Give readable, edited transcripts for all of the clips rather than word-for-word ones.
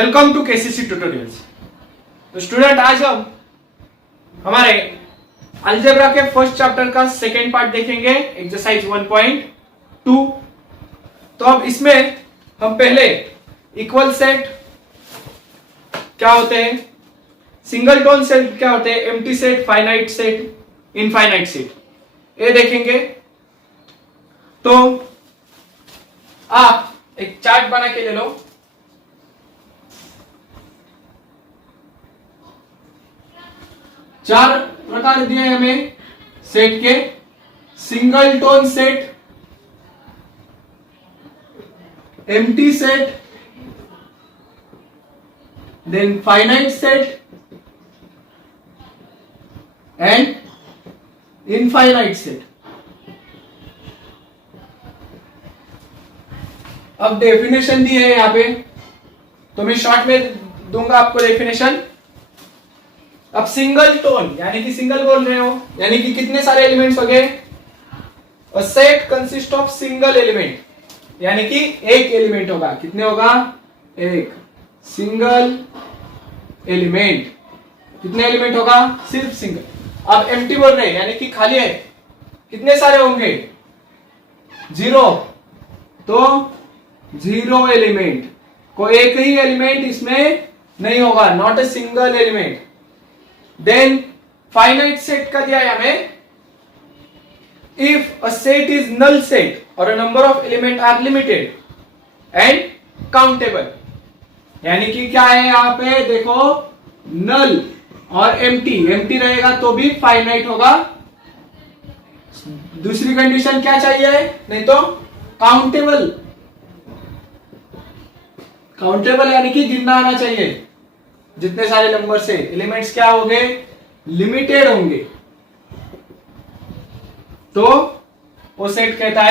Welcome to KCC tutorials. तो student, आज हम हमारे अलजेब्रा के फर्स्ट चैप्टर का सेकेंड पार्ट देखेंगे, एक्सरसाइज 1.2। तो अब इसमें हम पहले इक्वल सेट क्या होते हैं, सिंगल टोन सेट क्या होते हैं, empty set, finite set, infinite set, ये देखेंगे। तो आप एक चार्ट बना के ले लो। चार प्रकार दिए हमें सेट के, singleton set, empty set, then finite set and infinite set. अब डेफिनेशन दी है यहां पे, तो मैं शॉर्ट में दूंगा आपको डेफिनेशन। अब सिंगल टोन यानी कि सिंगल बोल रहे हो, यानी कि कितने सारे एलिमेंट्स हो गए। A set consist of single element, यानी कि एक एलिमेंट होगा। कितने होगा? एक सिंगल एलिमेंट। कितने एलिमेंट होगा? सिर्फ सिंगल। अब एम्प्टी बोल रहे हैं यानी कि खाली है, कितने सारे होंगे? जीरो। तो जीरो एलिमेंट, कोई एक ही एलिमेंट इसमें नहीं होगा, not a single element. Then finite set का दिया है हमें, if a set is null set और a number of element are limited and countable. यानी कि क्या है यहां पे देखो, नल और एम्प्टी, एम्प्टी रहेगा तो भी फाइनाइट होगा। दूसरी कंडीशन क्या चाहिए? नहीं तो काउंटेबल। काउंटेबल यानी कि गिनना आना चाहिए। जितने सारे नंबर से एलिमेंट्स क्या होंगे? लिमिटेड होंगे, तो वो सेट कहलाता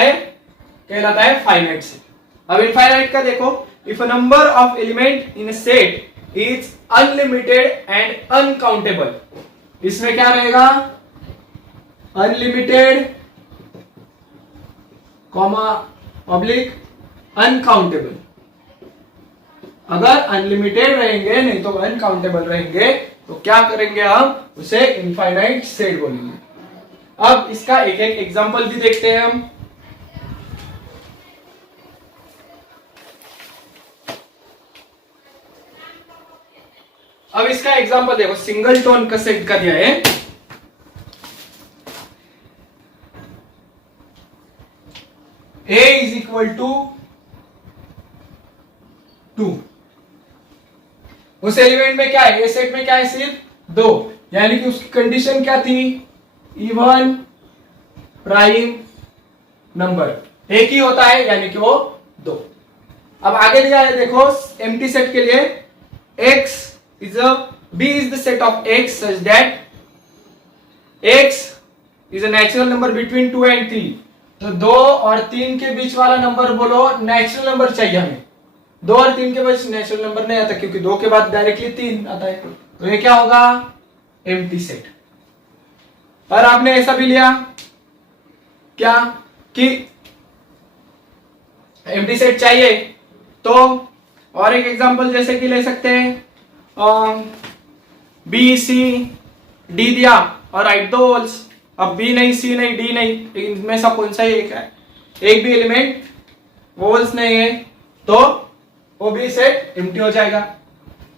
है फाइनाइट सेट। अब इनफाइनाइट का देखो, if a number of element in a set is unlimited and uncountable. इसमें क्या रहेगा? Unlimited comma oblique uncountable. अगर अनलिमिटेड रहेंगे, नहीं तो अनकाउंटेबल रहेंगे, तो क्या करेंगे हम? उसे इनफाइनाइट सेट बोलेंगे। अब इसका एक एक एग्जांपल भी देखते हैं हम। अब इसका एग्जांपल देखो, सिंगल टोन का सेट का दिया है। A is equal to 2। उस एलिमेंट में क्या है? ए सेट में क्या है? सिर्फ दो, यानी कि उसकी कंडीशन क्या थी? इवन प्राइम नंबर एक ही होता है, यानी कि वो दो। अब आगे दिया है देखो, एम्प्टी सेट के लिए x is a b is the set of x such that x is a natural number between 2 and 3। तो 2 और 3 के बीच वाला नंबर बोलो नेचुरल नंबर चाहिए हमें। 2 और 3 के बीच नेचुरल नंबर नहीं आता, क्योंकि 2 के बाद डायरेक्टली 3 आता है। तो ये क्या होगा? Empty set. और आपने ऐसा भी लिया क्या कि एम्प्टी सेट चाहिए, तो और एक एग्जांपल जैसे कि ले सकते हैं, बी सी डी दिया और राइट दो होल्स। अब बी नहीं, सी नहीं, डी नहीं, इनमें से कौन सा एक है? एक भी एलिमेंट होल्स नहीं है, तो वो भी सेट एम्प्टी हो जाएगा।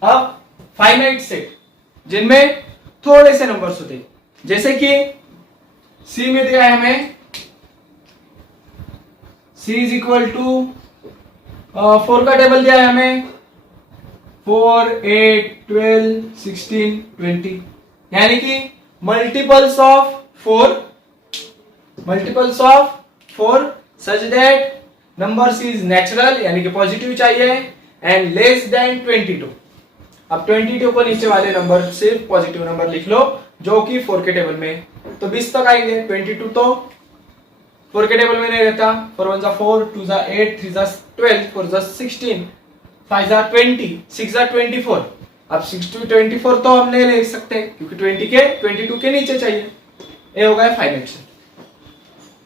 अब फाइनाइट सेट, जिनमें थोड़े से नंबर्स होते हैं, जैसे कि सी में दिया है हमें, सी इज इक्वल टू 4 का टेबल दिया है हमें, 4, 8, 12, 16, 20, यानी कि multiples of 4 such that number C is natural, यानी कि पॉजिटिव चाहिए, एंड लेस देन 22। अब 22 को नीचे वाले नंबर सिर्फ पॉजिटिव नंबर लिख लो, जो कि 4 के टेबल में, तो 20 तक आएंगे। 22 तो 4 के टेबल में नहीं रहता। 4 1 जा 4, 2 जा 8, 3 जा 12, 4 जा 16, 5 जा 20, 6 जा 24। अब 6 to 24 तो हम नहीं ले सकते, क्योंकि 22 के नीचे चाहिए। ये हो गया फाइनाइट सेट।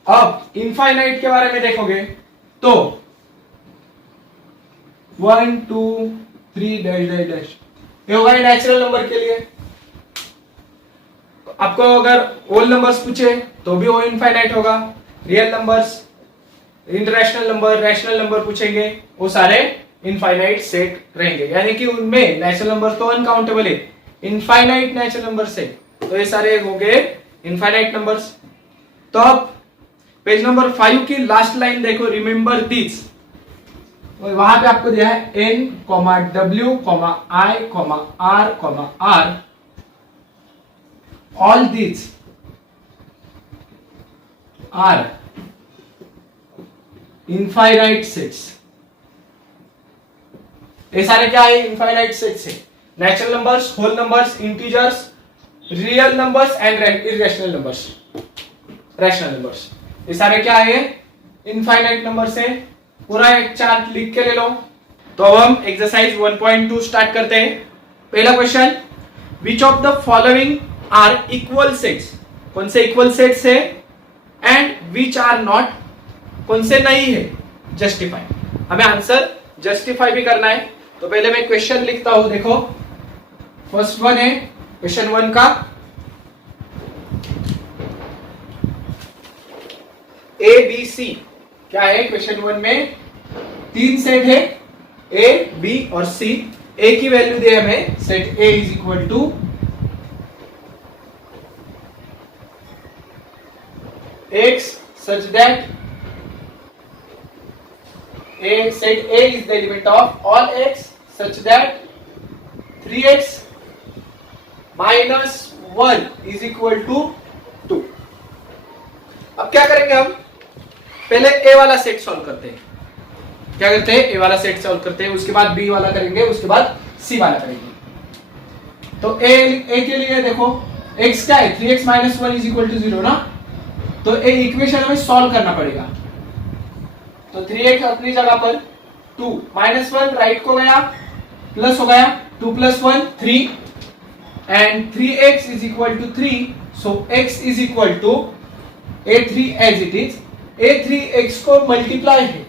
अब इनफाइनाइट के बारे में देखोगे तो 1 2 3 डैश डैश डैश, ये होगा नेचुरल नंबर के लिए। आपको अगर होल नंबर्स पूछे तो भी वो इनफाइनाइट होगा, real numbers, international number, rational number पूछेंगे वो सारे इनफाइनाइट सेट रहेंगे, यानी कि उनमें नेचुरल नंबर तो अनकाउंटेबल है, इनफाइनाइट नेचुरल नंबर्स है, तो ये सारे हो गए इनफाइनाइट नंबर्स। तो अब पेज नंबर 5 की लास्ट लाइन देखो, रिमेंबर दिस, वहां पे आपको दिया है n, w, i, r, r, all these are infinite sets। ये सारे क्या है? इनफाइनाइट सेट्स है। Natural numbers, whole numbers, integers, real numbers and irrational numbers, rational numbers, ये सारे क्या है? इनफाइनाइट नंबर्स है। पूरा एक चार्ट लिख के ले लो। तो अब हम एक्सरसाइज 1.2 स्टार्ट करते हैं। पहला question, which of the following are equal sets, कौन से इक्वल सेट्स है, एंड विच आर नॉट, कौन से नहीं है, जस्टिफाई। हमें आंसर जस्टिफाई भी करना है, तो पहले मैं क्वेश्चन लिखता हूं। देखो फर्स्ट वन है क्वेश्चन 1 का, ए बी सी क्या है? क्वेश्चन 1 में 3 सेट है, ए बी और सी। ए की वैल्यू दे हमें, set A is equal to x such that set A is the element of all x such that 3x minus 1 is equal to 2। अब क्या करेंगे हम? पहले A वाला सेट सॉल्व करते हैं। क्या करते हैं? A वाला सेट सॉल्व करते हैं, उसके बाद B वाला करेंगे, उसके बाद C वाला करेंगे। तो A के लिए देखो x क्या है? 3x minus 1 is equal to 0 ना, तो ये इक्वेशन हमें सॉल्व करना पड़ेगा। तो 3x अपनी जगह पर, 2 माइनस 1 राइट को गया, प्लस हो गया, 2 plus 1 3, and 3x is equal to 3, so x is equal to a3 as it is. a3 x को मल्टीप्लाई है,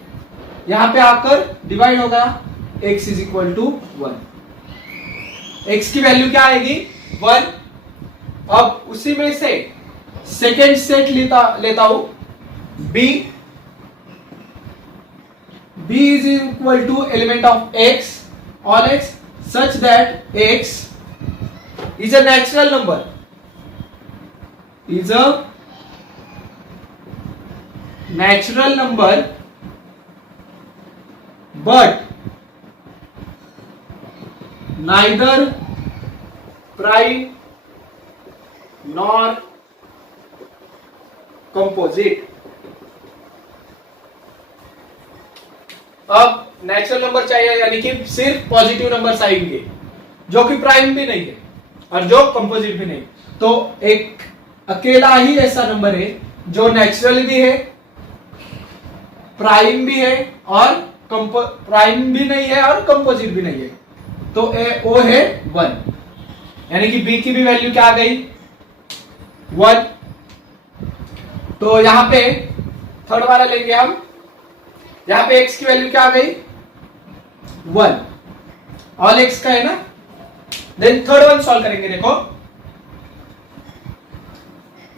यहां पे आकर डिवाइड होगा, x is equal to 1। x की वैल्यू क्या आएगी? 1। अब उसी में से सेकेंड सेट लेता हूं, b is equal to element of x, all x such that x is a natural number, is a natural number, but neither prime nor composite. अब नेचुरल नंबर चाहिए, यानी कि सिर्फ पॉजिटिव नंबर्स आएंगे, जो कि प्राइम भी नहीं है और जो कंपोजिट भी नहीं। तो एक अकेला ही ऐसा नंबर है जो नेचुरल भी है, प्राइम भी है और प्राइम भी नहीं है और कंपोजिट भी नहीं है। तो वो है 1, यानी कि b की भी वैल्यू क्या आ गई? 1। तो यहां पे थर्ड वाला लेंगे हम, यहां पे x की वैल्यू क्या आ गई? 1, ऑल x का है ना। देन थर्ड वन सॉल्व करेंगे। देखो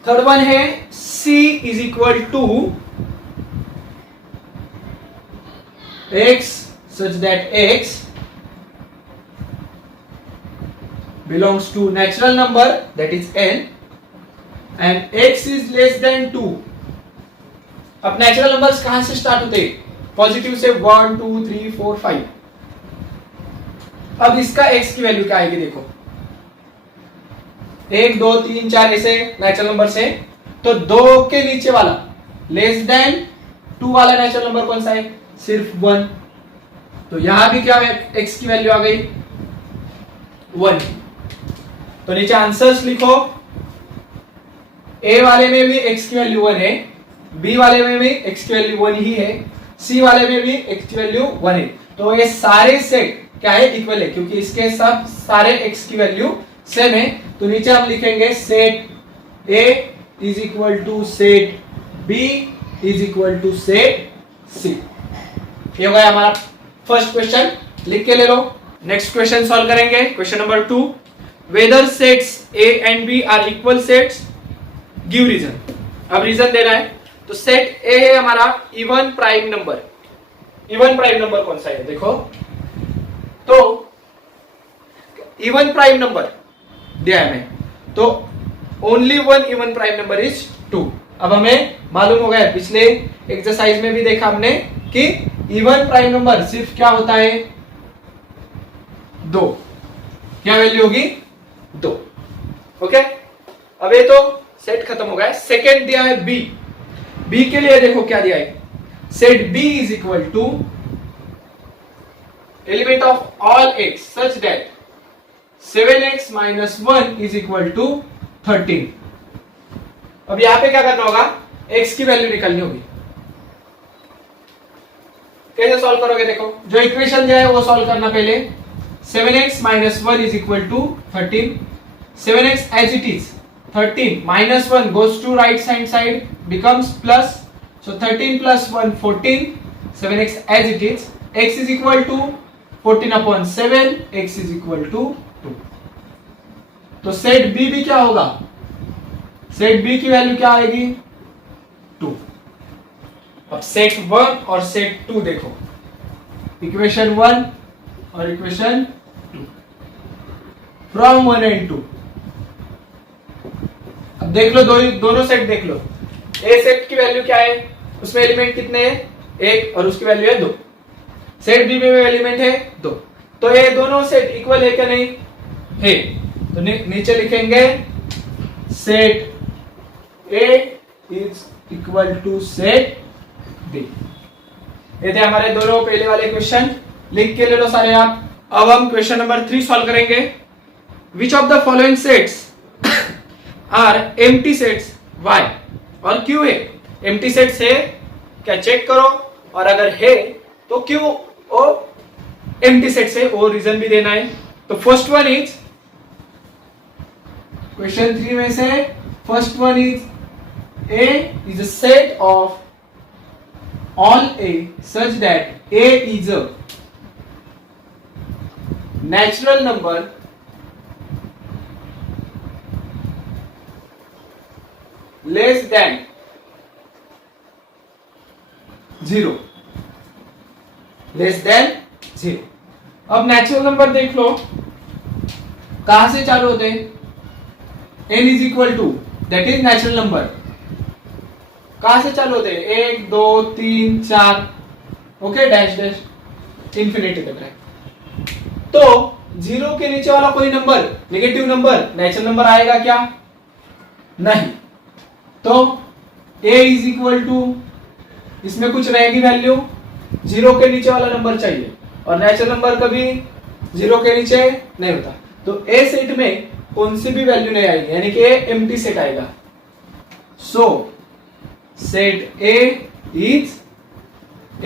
थर्ड वन है c is equal to x such that x belongs to natural number, that is n, and x is less than 2। अब नेचुरल नंबर्स कहां से स्टार्ट होते हैं? पॉजिटिव से 1 2 3 4 5। अब इसका x की वैल्यू क्या आएगी? देखो 1 2 3 4 ऐसे नेचुरल नंबर से, तो 2 के नीचे वाला लेस देन 2 वाला नेचुरल नंबर कौन सा है? सिर्फ 1। तो यहां भी क्या x की वैल्यू आ गई? 1। तो नीचे आंसर्स लिखो, a वाले में भी x की वैल्यू 1 है, b वाले में भी x की वैल्यू 1 ही है, c वाले में भी x की वैल्यू 1 है। तो ये सारे सेट क्या है? इक्वल है, क्योंकि इसके सब सारे x की वैल्यू सेम है। तो नीचे हम लिखेंगे set a is equal to set b is equal to set c। ये हो गया हमारा फर्स्ट क्वेश्चन, लिख के ले लो। नेक्स्ट क्वेश्चन सॉल्व करेंगे, question number 2, whether sets A and B are equal sets, give reason. अब रीजन देना है। तो सेट ए है हमारा even prime number. Even prime number कौन सा है देखो, तो इवन प्राइम नंबर दिया है हमें, तो only one even prime number is 2। अब हमें मालूम हो गया, पिछले एक्सरसाइज में भी देखा हमने कि इवन प्राइम नंबर सिर्फ क्या होता है, 2। क्या वैल्यू होगी, 2। ओके, अब ये तो सेट खत्म हो गया। सेकेंड दिया है बी। बी के लिए देखो क्या दिया है, set B is equal to element of all x such that 7x minus 1 is equal to 13। अब यहां पे क्या करना होगा, x की वैल्यू निकालनी होगी। कैसे सॉल्व करोगे देखो, जो इक्वेशन दिया है वो सॉल्व करना पहले। 7x minus 1 is equal to 13। 7x as it is, 13 minus 1 goes to right hand side becomes plus, so 13 plus 1 14, 7x as it is, x is equal to 14 upon 7, x is equal to 2। तो set B भी क्या होगा, set B की value क्या आएगी, 2। अब set 1 और set 2 देखो, इक्वेशन 1 और इक्वेशन 2 फ्रॉम 1 एंड 2। अब देख लो, दोनों सेट देख लो। ए सेट की वैल्यू क्या है, उसमें एलिमेंट कितने हैं, 1, और उसकी वैल्यू है 2। सेट बी में एलिमेंट है 2, तो ये दोनों सेट इक्वल है क्या, नहीं है। तो नीचे लिखेंगे set A is equal to set B. ये थे हमारे दोनों पहले वाले क्वेश्चन, लिख के ले लो सारे आप। अब हम क्वेश्चन नंबर 3 सॉल्व करेंगे। Which of the following sets are empty sets y और q है। एम्प्टी सेट्स है क्या चेक करो, और अगर है तो क्यों और एम्प्टी सेट्स है वो रीजन भी देना है। तो फर्स्ट वन इज, क्वेश्चन 3 में से first one is A is a set of all A such that A is a natural number less than 0, less than 0। अब नेचुरल नंबर देख लो, कहां से चालू होते हैं, n is equal to, that is natural number, कहां से चालू होते हैं, 1 2 3 4, ओके, डैश डैश इंफिनिटी तक है। तो 0 के नीचे वाला कोई number, negative number, natural number आएगा क्या, नहीं। तो a इज इक्वल टू, इसमें कुछ रहेगी वैल्यू, 0 के नीचे वाला नंबर चाहिए, और नेचुरल नंबर कभी 0 के नीचे नहीं होता। तो ए सेट में कौन सी भी वैल्यू नहीं आएगी, यानी कि एम्प्टी सेट आएगा। सो set A is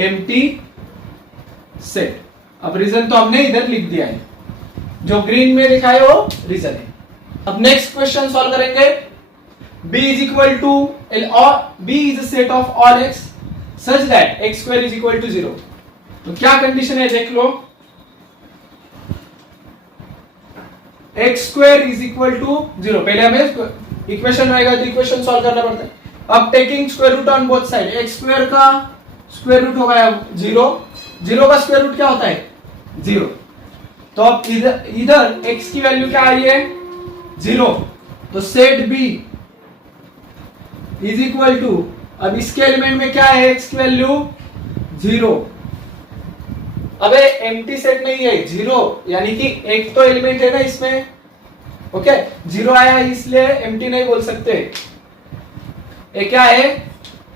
empty set. अब रीजन तो हमने इधर लिख दिया है, जो ग्रीन में लिखा है वो रीजन है। अब नेक्स्ट क्वेश्चन सॉल्व करेंगे। b is equal to b is a set of all x such that x square is equal to 0। तो क्या कंडीशन है देख लो, x square is equal to 0। पहले हमें इक्वेशन रहेगा तो इक्वेशन सॉल्व करना पड़ता है। अब taking square root on both side, x square का स्क्वायर रूट हो गया 0, 0 का स्क्वायर रूट क्या होता है 0। तो अब इधर x की वैल्यू क्या आ रही है 0, तो set b is equal to, अब इसके एलिमेंट में क्या है x की वैल्यू 0। अबे एम्प्टी सेट नहीं है 0, यानी कि एक तो एलिमेंट है ना इसमें, ओके, 0 आया है इसलिए एम्प्टी नहीं बोल सकते। ये क्या है,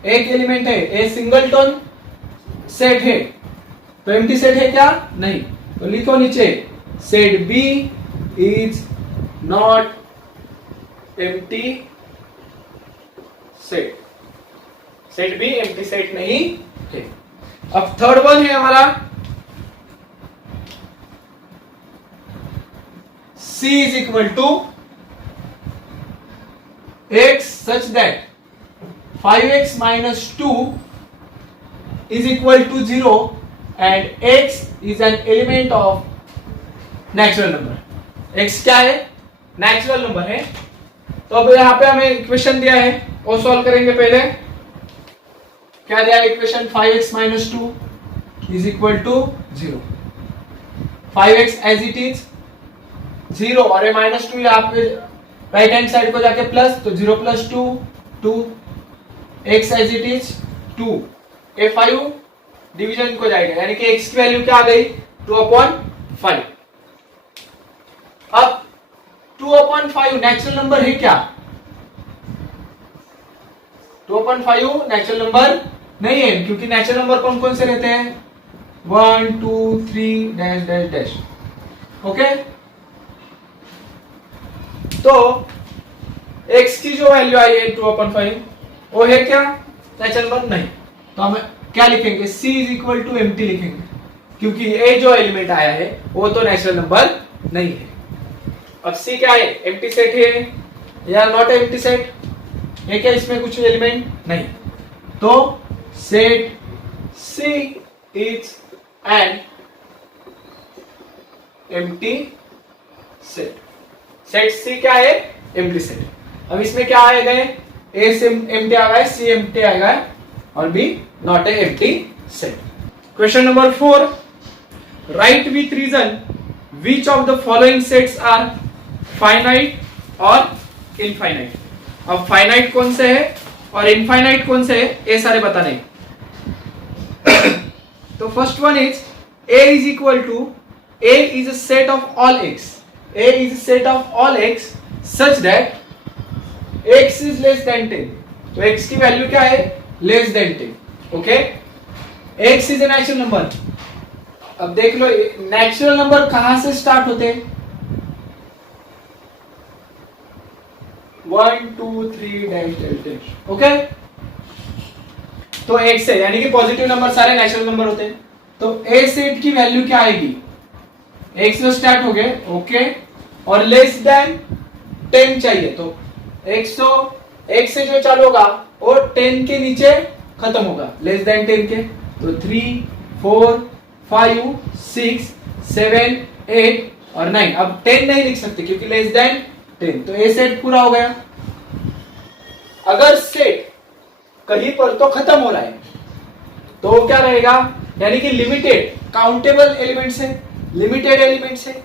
एक एलिमेंट है, ए सिंगलटन सेट है, तो एम्प्टी सेट है क्या, नहीं। तो लिखो नीचे set B is not empty set, set B empty set नहीं है। अब थर्ड वन है हमारा C is equal to x such that 5x minus 2 is equal to 0 and x is an element of natural number, x क्या है, natural number है। तो अब यहाँ पे हमें इक्वेशन दिया है, वो सॉल्व करेंगे। पहले क्या दिया है equation, 5x minus 2 is equal to 0, 5x as it is 0 और ये माइनस 2 यहाँ पे राइट हैंड साइड को जाके प्लस, तो 0 plus 2 2, x as it is 2, ये 5 डिवीजन को जाएगा, यानी कि x की वैल्यू क्या आ गई 2/5। अब 2/5 नेचुरल नंबर है क्या, 2/5 नेचुरल नंबर नहीं है, क्योंकि नेचुरल नंबर कौन कौन से रहते हैं, 1 2 3 डैश डैश डैश। ओके, तो x की जो वैल्यू आई है 2/5 वो है क्या, नेचुरल नंबर नहीं। तो हम क्या लिखेंगे, c is equal to empty लिखेंगे, क्योंकि ये जो एलिमेंट आया है वो तो नेचुरल नंबर नहीं है। अब c क्या है, एम्प्टी सेट है या नॉट एम्प्टी सेट है क्या, इसमें कुछ एलिमेंट नहीं, तो set c is an empty set. Set c क्या है, एम्प्टी सेट। अब इसमें क्या आएगा, a से एम्प्टी आ गया, c एम्प्टी आएगा और b not a empty set. Question number 4, write with reason which of the following sets are finite और इनफाइनाइट। अब फाइनाइट कौन से है और इनफाइनाइट कौन से है, ये सारे बताने। तो first one is a is equal to, a is a set of all x, a is a set of all x such that x is less than 10। तो x की वैल्यू क्या है, less than 10। Okay, x is a natural number. अब देख लो natural number कहां से start होते हैं, 1 2 3 डैश डैश डैश। ओके, तो x से, यानी कि पॉजिटिव नंबर सारे नेचुरल नंबर होते हैं। तो a सेट की वैल्यू क्या आएगी, x से स्टार्ट हो गए, ओके, और लेस देन 10 चाहिए, तो x से जो चालू होगा वो 10 के नीचे खत्म होगा, लेस देन 10 के। तो 3 4 5 6 7 8 और 9। अब 10 नहीं लिख सकते क्योंकि लेस देन 10, तो ए सेट पूरा हो गया। अगर सेट कहीं पर तो खत्म हो रहा है तो क्या रहेगा, यानी कि लिमिटेड, काउंटेबल एलिमेंट्स है, लिमिटेड एलिमेंट्स है।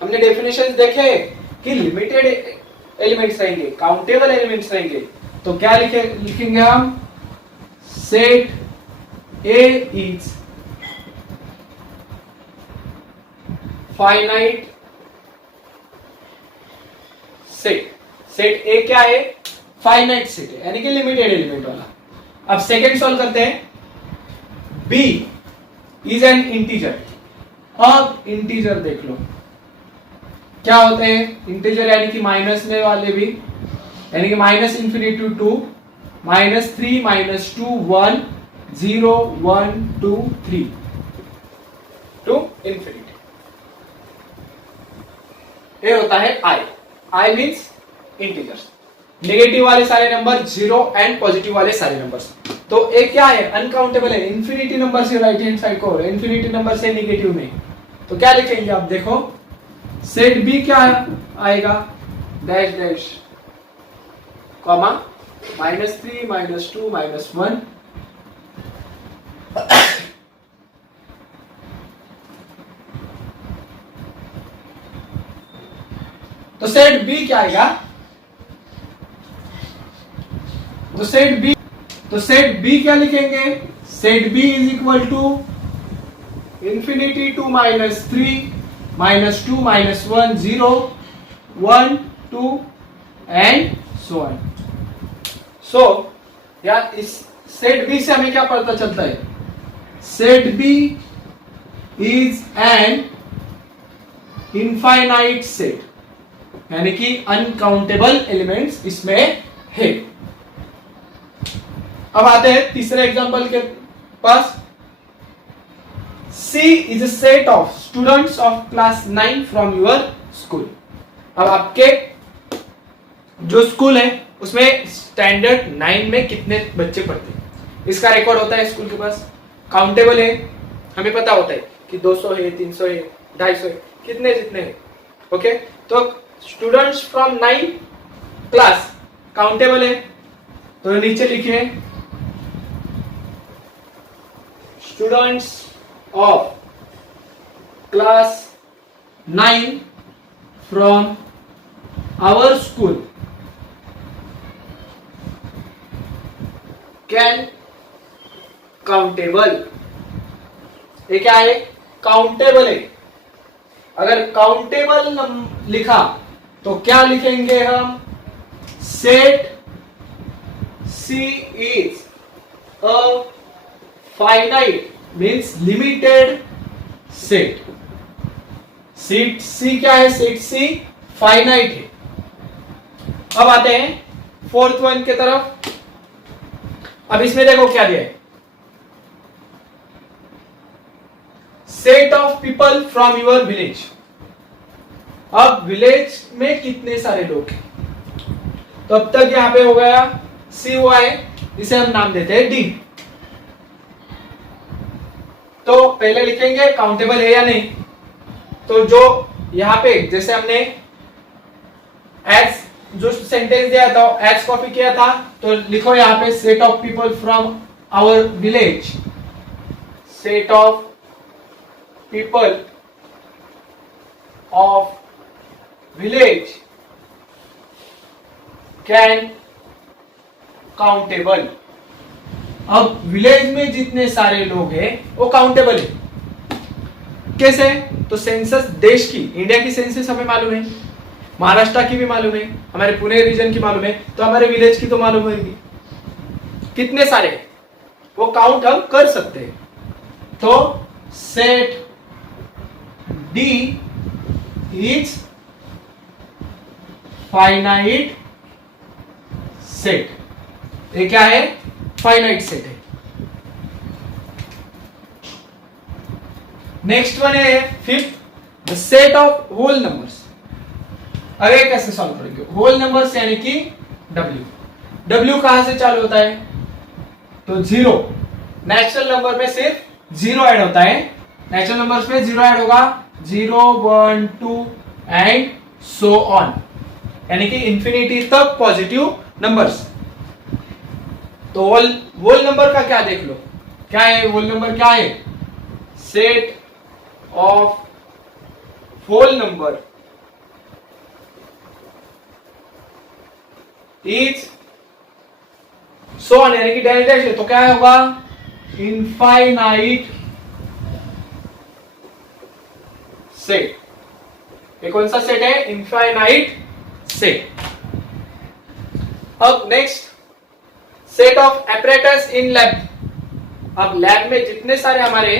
हमने डेफिनेशंस देखे कि लिमिटेड एलिमेंट्स रहेंगे, काउंटेबल एलिमेंट्स रहेंगे। तो क्या लिखेंगे हम, set A is finite set. Set A क्या है, फाइनाइट सेट है, यानी कि लिमिटेड एलिमेंट वाला। अब सेकंड सॉल्व करते हैं, B इज एन इंटीजर। अब इंटीजर देख लो क्या होते हैं, इंटीजर यानी कि माइनस में वाले भी, यानी कि minus infinity to 2, -3 -2 1 0 1 2 3 to infinity. ये होता है I मींस इंटीजर्स। नेगेटिव वाले सारे नंबर 0 एंड पॉजिटिव वाले सारे नंबर्स। तो एक क्या है, अनकाउंटेबल है, इंफिनिटी नंबर से राइट हैंड साइड को, इंफिनिटी नंबर से नेगेटिव में। तो क्या लिखेंगे आप देखो, सेट बी क्या आएगा, डैश डैश कॉमा -3 -2 -1 तो सेट बी क्या आएगा, तो सेट बी क्या लिखेंगे, set B is equal to infinity to -3 -2 -1 0 1 2 and so on. So यार इस सेट बी से हमें क्या पता चलता है, set B is an infinite set, यानी कि अनकाउंटेबल एलिमेंट्स इसमें है। अब आते हैं तीसरे एग्जांपल के पास, C is a set of students of class 9 from your school। अब आपके जो स्कूल है उसमें स्टैंडर्ड 9 में कितने बच्चे पढ़ते हैं, इसका रिकॉर्ड होता है स्कूल के पास, काउंटेबल है, हमें पता होता है कि 200 है, 300 है, 250 है, कितने जितने, ओके। तो स्टूडेंट्स फ्रॉम 9 क्लास काउंटेबल है, तो नीचे लिखिए students of class 9 from our school can countable. ये क्या है? काउंटेबल है। अगर काउंटेबल लिखा तो क्या लिखेंगे हम? Set C is a finite means limited set. Set C क्या है? सेट सी फाइनाइट है। अब आते हैं फोर्थ वन के तरफ। अब इसमें देखो क्या दिया है, set of people from your village. अब विलेज में कितने सारे लोग हैं, तो अब तक यहां पे हो गया सी हुआ है, इसे हम नाम देते हैं डी। तो पहले लिखेंगे काउंटेबल है या नहीं, तो जो यहां पे जैसे हमने एज जो सेंटेंस दिया था एज कॉपी किया था, तो लिखो यहां पे set of people from our village, set of people of village can countable. अब विलेज में जितने सारे लोग हैं वो काउंटेबल है। कैसे? तो सेंसस देश की, इंडिया की सेंसस हमें मालूम है, महाराष्ट्र की भी मालूम है, हमारे पुणे रीजन की मालूम है, तो हमारे विलेज की तो मालूम होगी कितने सारे, वो काउंट हम कर सकते हैं। तो set D is finite set. ये क्या है? फाइनाइट सेट है। नेक्स्ट वन है fifth, the set of whole numbers. अब ये कैसे सॉल्व करेंगे? होल नंबर्स यानी कि W। W कहां से चालू होता है? तो 0। नेचुरल नंबर में सिर्फ 0 ऐड होता है, नेचुरल नंबर्स में 0 ऐड होगा, 0 1 2 एंड सो ऑन, यानी कि इंफिनिटी तक पॉजिटिव नंबर्स। तो होल नंबर का क्या देख लो, क्या है होल नंबर? क्या है? Set of whole number is so on, यानी कि डैश डैश है, तो क्या होगा? Infinite set. ये कौन सा सेट है? Infinite set. अब next, set of apparatus in lab. अब लैब में जितने सारे हमारे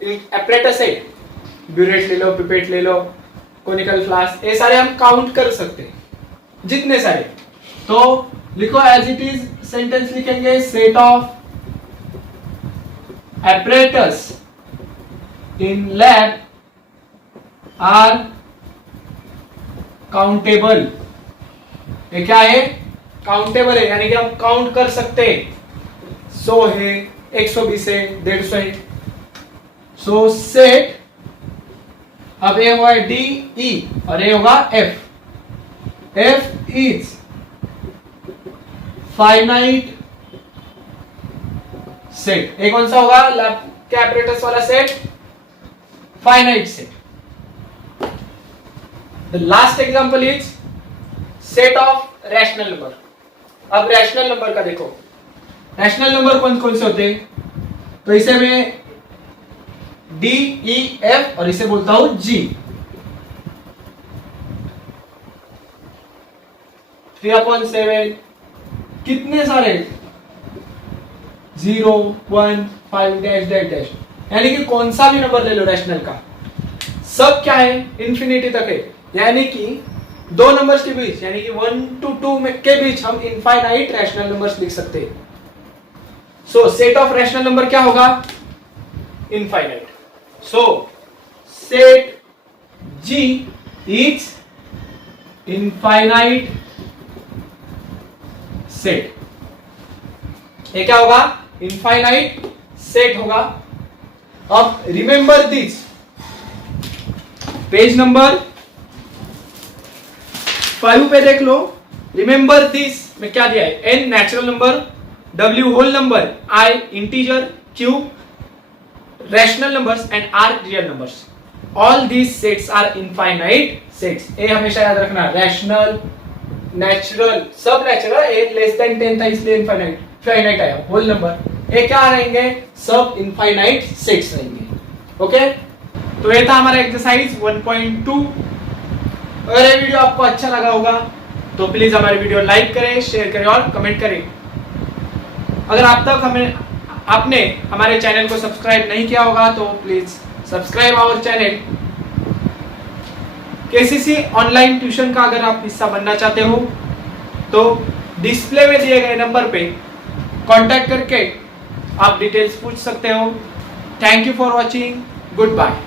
एपरेटस है, ब्यूरेट ले लो, पिपेट ले लो, कोनिकल फ्लास्क, ये सारे हम काउंट कर सकते हैं, जितने सारे। तो लिखो एज इट इज, सेंटेंस लिखेंगे set of apparatus in lab are countable. ये क्या है? काउंटेबल है, यानी कि हम काउंट कर सकते हैं। 100 है, 120 है, 150 है। सो सेट, अब ये हुआ डी ई और ये होगा F. F is finite set. ये कौन सा होगा? लैब के एपरेटस वाला set, finite set. The last example is set of rational number. अब रैशनल नंबर का देखो, रैशनल नंबर कौन कौन से होते हैं? तो इसे मैं डी ई एफ और इसे बोलता हूं जी। 3/7 कितने सारे? 0 1 5 डैश डैश डैश, यानी कि कौन सा भी नंबर ले लो रैशनल का, सब क्या है? इंफिनिटी तक है, यानी कि दो नंबर्स के बीच, यानी कि 1 to 2 के बीच हम इनफाइनाइट रैशनल नंबर्स लिख सकते हैं। सो सेट ऑफ रैशनल नंबर क्या होगा? Infinite. So set G is infinite set. ये क्या होगा? इनफाइनाइट सेट होगा। अब रिमेंबर दिस, पेज नंबर 5 पे देख लो। रिमेंबर दिस में क्या दिया है, n natural number, w whole number, i integer, q rational numbers and r real numbers. All these sets are infinite sets. ए हमेशा याद रखना, रैशनल, नेचुरल, सब नेचुरल, ए लेस देन 10 था इसलिए इनफाइनाइट, फाइनाइट आया, होल नंबर, ए क्या रहेंगे, सब इनफाइनाइट सेट्स रहेंगे। ओके, तो ये था हमारा एक्सरसाइज 1.2। अगर ये वीडियो आपको अच्छा लगा होगा तो प्लीज हमारे वीडियो लाइक करें, शेयर करें और कमेंट करें। अगर आप तक आपने हमारे चैनल को सब्सक्राइब नहीं किया होगा तो please subscribe our channel. KCC online tuition का अगर आप हिस्सा बनना चाहते हो तो डिस्प्ले में दिए गए नंबर पे कांटेक्ट करके आप डिटेल्स पूछ सकते हो। Thank you for watching, good bye.